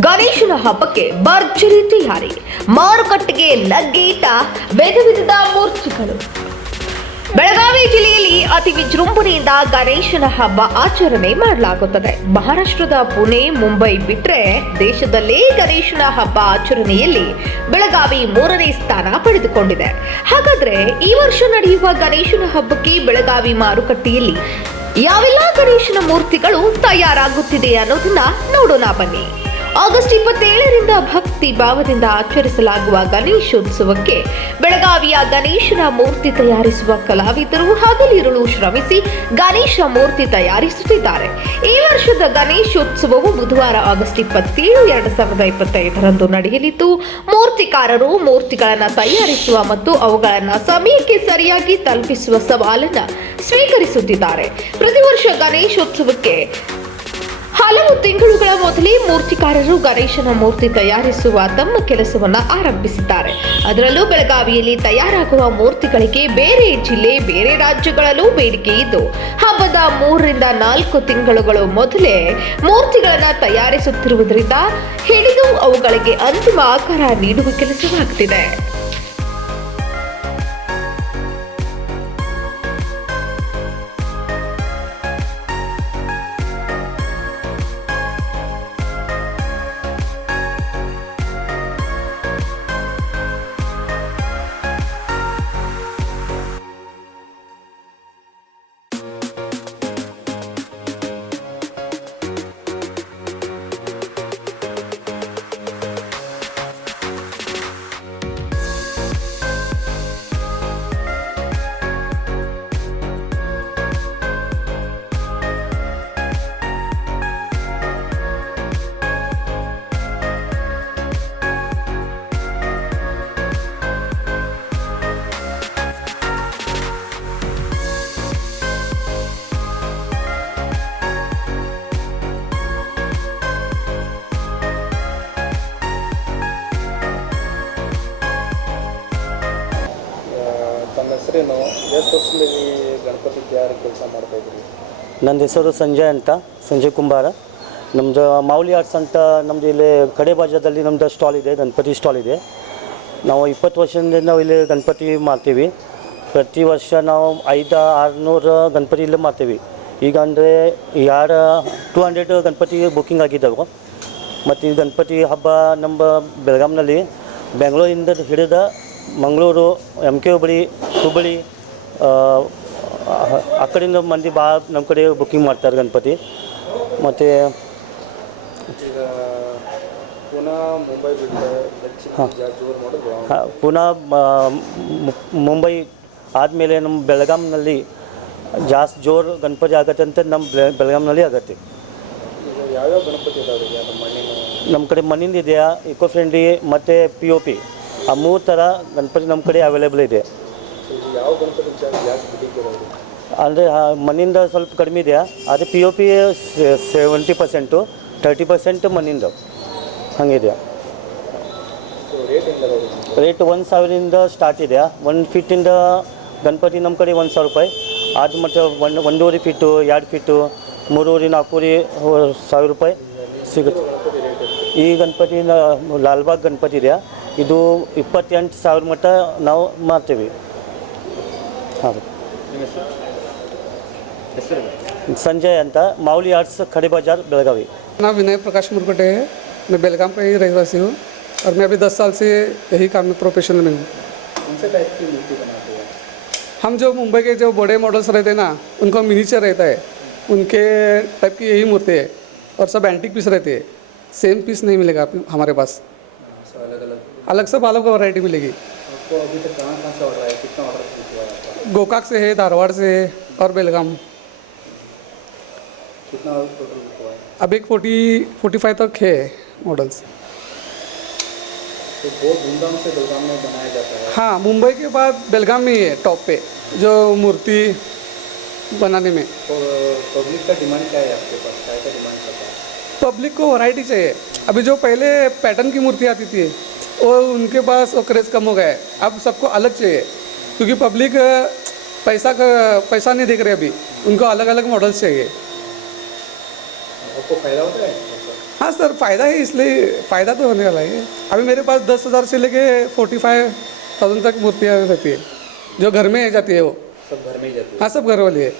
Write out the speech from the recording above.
ಗಣೇಶನ ಹಬ್ಬಕ್ಕೆ ಭರ್ಜರಿ ತಯಾರಿ. ಮಾರುಕಟ್ಟೆಗೆ ಲಗ್ಗೀಟ ವಿಧ ವಿಧದ ಮೂರ್ತಿಗಳು. ಬೆಳಗಾವಿ ಜಿಲ್ಲೆಯಲ್ಲಿ ಅತಿ ವಿಜೃಂಭಣೆಯಿಂದ ಗಣೇಶನ ಹಬ್ಬ ಆಚರಣೆ ಮಾಡಲಾಗುತ್ತದೆ. ಮಹಾರಾಷ್ಟ್ರದ ಪುಣೆ, ಮುಂಬೈ ಬಿಟ್ಟರೆ ದೇಶದಲ್ಲೇ ಗಣೇಶನ ಹಬ್ಬ ಆಚರಣೆಯಲ್ಲಿ ಬೆಳಗಾವಿ ಮೂರನೇ ಸ್ಥಾನ ಪಡೆದುಕೊಂಡಿದೆ. ಹಾಗಾದ್ರೆ ಈ ವರ್ಷ ನಡೆಯುವ ಗಣೇಶನ ಹಬ್ಬಕ್ಕೆ ಬೆಳಗಾವಿ ಮಾರುಕಟ್ಟೆಯಲ್ಲಿ ಯಾವೆಲ್ಲ ಗಣೇಶನ ಮೂರ್ತಿಗಳು ತಯಾರಾಗುತ್ತಿದೆ ಅನ್ನೋದನ್ನ ನೋಡೋಣ ಬನ್ನಿ. ಆಗಸ್ಟ್ ಇಪ್ಪತ್ತೇಳರಿಂದ ಭಕ್ತಿ ಭಾವದಿಂದ ಆಚರಿಸಲಾಗುವ ಗಣೇಶೋತ್ಸವಕ್ಕೆ ಬೆಳಗಾವಿಯ ಗಣೇಶನ ಮೂರ್ತಿ ತಯಾರಿಸುವ ಕಲಾವಿದರು ಹಗಲಿರುಳು ಶ್ರಮಿಸಿ ಗಣೇಶ ಮೂರ್ತಿ ತಯಾರಿಸುತ್ತಿದ್ದಾರೆ. ಈ ವರ್ಷದ ಗಣೇಶೋತ್ಸವವು ಬುಧವಾರ ಆಗಸ್ಟ್ ಇಪ್ಪತ್ತೇಳು, ಎರಡು ಸಾವಿರದ ಇಪ್ಪತ್ತೈದರಂದು ನಡೆಯಲಿದ್ದು, ಮೂರ್ತಿಕಾರರು ಮೂರ್ತಿಗಳನ್ನು ತಯಾರಿಸುವ ಮತ್ತು ಅವುಗಳನ್ನು ಸಮಯಕ್ಕೆ ಸರಿಯಾಗಿ ತಲುಪಿಸುವ ಸವಾಲನ್ನು ಸ್ವೀಕರಿಸುತ್ತಿದ್ದಾರೆ. ಪ್ರತಿ ವರ್ಷ ಗಣೇಶೋತ್ಸವಕ್ಕೆ ತಿಂಗಳುಗಳ ಮೊದಲೇ ಮೂರ್ತಿಕಾರರು ಗಣೇಶನ ಮೂರ್ತಿ ತಯಾರಿಸುವ ತಮ್ಮ ಕೆಲಸವನ್ನು ಆರಂಭಿಸಿದ್ದಾರೆ. ಅದರಲ್ಲೂ ಬೆಳಗಾವಿಯಲ್ಲಿ ತಯಾರಾಗುವ ಮೂರ್ತಿಗಳಿಗೆ ಬೇರೆ ಜಿಲ್ಲೆ, ಬೇರೆ ರಾಜ್ಯಗಳಲ್ಲೂ ಬೇಡಿಕೆ ಇದ್ದು, ಹಬ್ಬದ ಮೂರರಿಂದ ನಾಲ್ಕು ತಿಂಗಳುಗಳು ಮೊದಲೇ ಮೂರ್ತಿಗಳನ್ನು ತಯಾರಿಸುತ್ತಿರುವುದರಿಂದ ಹಿಡಿದು ಅವುಗಳಿಗೆ ಅಂತಿಮ ಆಕಾರ ನೀಡುವ ಕೆಲಸವಾಗುತ್ತಿದೆ ನನ್ನ ಹೆಸರು ಸಂಜಯ್ ಅಂತ, ಸಂಜಯ್ ಕುಂಬಾರ. ನಮ್ಮದು ಮೌಲಿ ಆರ್ಟ್ಸ್ ಅಂತ ನಮ್ದು ಇಲ್ಲಿ ಕಡೆ ಬಾಜಾದಲ್ಲಿ ನಮ್ಮದು ಸ್ಟಾಲ್ ಇದೆ, ಗಣಪತಿ ಸ್ಟಾಲ್ ಇದೆ. ನಾವು ಇಪ್ಪತ್ತು ವರ್ಷದಿಂದ ನಾವು ಇಲ್ಲಿ ಗಣಪತಿ ಮಾಡ್ತೀವಿ. ಪ್ರತಿ ವರ್ಷ ನಾವು ಐದು, ಆರುನೂರು ಗಣಪತಿ ಇಲ್ಲೇ ಮಾಡ್ತೀವಿ. ಈಗ ಅಂದರೆ ಯಾರ ಟೂ ಹಂಡ್ರೆಡ್ ಗಣಪತಿ ಬುಕ್ಕಿಂಗ್ ಆಗಿದ್ದಾವೆ ಮತ್ತು ಈ ಗಣಪತಿ ಹಬ್ಬ ನಮ್ಮ ಬೆಳಗಾಂನಲ್ಲಿ ಬೆಂಗಳೂರಿಂದ ಹಿಡಿದ ಮಂಗಳೂರು ಎಂ ಕೆ ಹುಬ್ಬಳ್ಳಿ ಹುಬ್ಬಳ್ಳಿ ಆ, ಕಡೆಯಿಂದ ಮಂದಿ ಭಾಳ ನಮ್ಮ ಕಡೆ ಬುಕ್ಕಿಂಗ್ ಮಾಡ್ತಾರೆ ಗಣಪತಿ. ಮತ್ತು ಹಾಂ. ಮಾಡೋದು? ಪುನಃ ಮುಂಬೈ ಆದಮೇಲೆ ನಮ್ಮ ಬೆಳಗಾಂನಲ್ಲಿ ಜಾಸ್ತಿ ಜೋರು ಗಣಪತಿ ಆಗತ್ತೆ ಅಂತ ನಮ್ಮ ಬೆಳ- ಬೆಳಗಾಂನಲ್ಲಿ ಆಗತ್ತೆ. ನಮ್ಮ ಕಡೆ ಮಣ್ಣಿಂದ ಇದೆಯಾ ಇಕೋ ಫ್ರೆಂಡ್ಲಿ ಮತ್ತು ಪಿ ಒ ಪಿ ಆ ಮೂರು ಥರ ಗಣಪತಿ ನಮ್ಮ ಕಡೆ ಅವೈಲೇಬಲ್ ಇದೆ. ಅಂದರೆ ಮಣ್ಣಿಂದ ಸ್ವಲ್ಪ ಕಡಿಮೆ ಇದೆಯಾ? ಆದರೆ P O P seventy percent thirty percent ಮಣ್ಣಿಂದ. ಹಾಗಿದೆಯಾ ರೇಟ್ ಒಂದು ಸಾವಿರದಿಂದ ಸ್ಟಾರ್ಟ್ ಇದೆಯಾ? ಒನ್ ಫೀಟಿಂದ ಗಣಪತಿ ನಮ್ಮ ಕಡೆ ಒಂದು ಸಾವಿರ ರೂಪಾಯಿ. ಅದು ಮತ್ತು ಒಂದು, ಒಂದೂವರೆ ಫೀಟು ಎರಡು ಫೀಟು ಮೂರುವರೆ, ನಾಲ್ಕೂವರೆ, ಸಾವಿರ ರೂಪಾಯಿ ಸಿಗುತ್ತೆ. ಈ ಗಣಪತಿ ಲಾಲ್ಬಾಗ್ ಗಣಪತಿ ಇದೆ ಇದು ಇಪ್ಪತ್ತೆಂಟು ಸಾವಿರ ಮಟ್ಟ ನಾವು ಮಾಡ್ತೀವಿ ಹಾಂ ನಿಮ್ಮ ಹೆಸರು ಹೆಸರು ಸಂಜಯ್ ಅಂತ ಮಾವುಲಿ ಆರ್ಟ್ಸ್ ಖಡೆ ಬಜಾರ್ ಬೆಳಗಾವಿ नाम विनय प्रकाश मुरकटे है मैं बेलगाम का ही रहवासी हूँ और मैं अभी दस साल से यही काम में प्रोफेशनल में हूँ कौन से टाइप की मूर्ति बनाते हैं हम जो मुंबई के जो बड़े मॉडल्स रहते हैं ना उनका मिनीचर रहता है उनके टाइप की यही मूर्ति है और सब एंटीक पीस रहते हैं सेम पीस नहीं मिलेगा आप हमारे पास सो अलग अलग से सब का वैरायटी मिलेगी। आपको अभी तक कहाँ कहाँ से ऑर्डर है कितना ऑर्डर है गोकाक से है धारवाड़ से है और बेलगाम। कितना है? अब एक फोर्टी फोर्टी फाइव तक है मॉडल्स तो बहुत धूमधाम से बेलगाम में बनाया जाता है। हाँ मुंबई के बाद बेलगाम में ही है टॉप पे जो मूर्ति बनाने में। तो पब्लिक का डिमांड क्या है आपके पास? क्या का डिमांड करता है? पब्लिक को वैरायटी चाहिए। अभी जो पहले पैटर्न की मूर्ति आती थी वो उनके पास वो क्रेज़ कम हो गया है। अब सबको अलग चाहिए। क्योंकि पब्लिक पैसा का पैसा नहीं देख रहे अभी। उनको अलग अलग मॉडल्स चाहिए। आपको फायदा होता है? हाँ सर फ़ायदा है इसलिए फ़ायदा तो होने वाला है। अभी मेरे पास दस हज़ार से लेके फोर्टी फाइव थाउजेंड तक मूर्तियाँ रहती है। जो घर में जाती है वो। सब घर में ही जाते हाँ सब घर वाली है।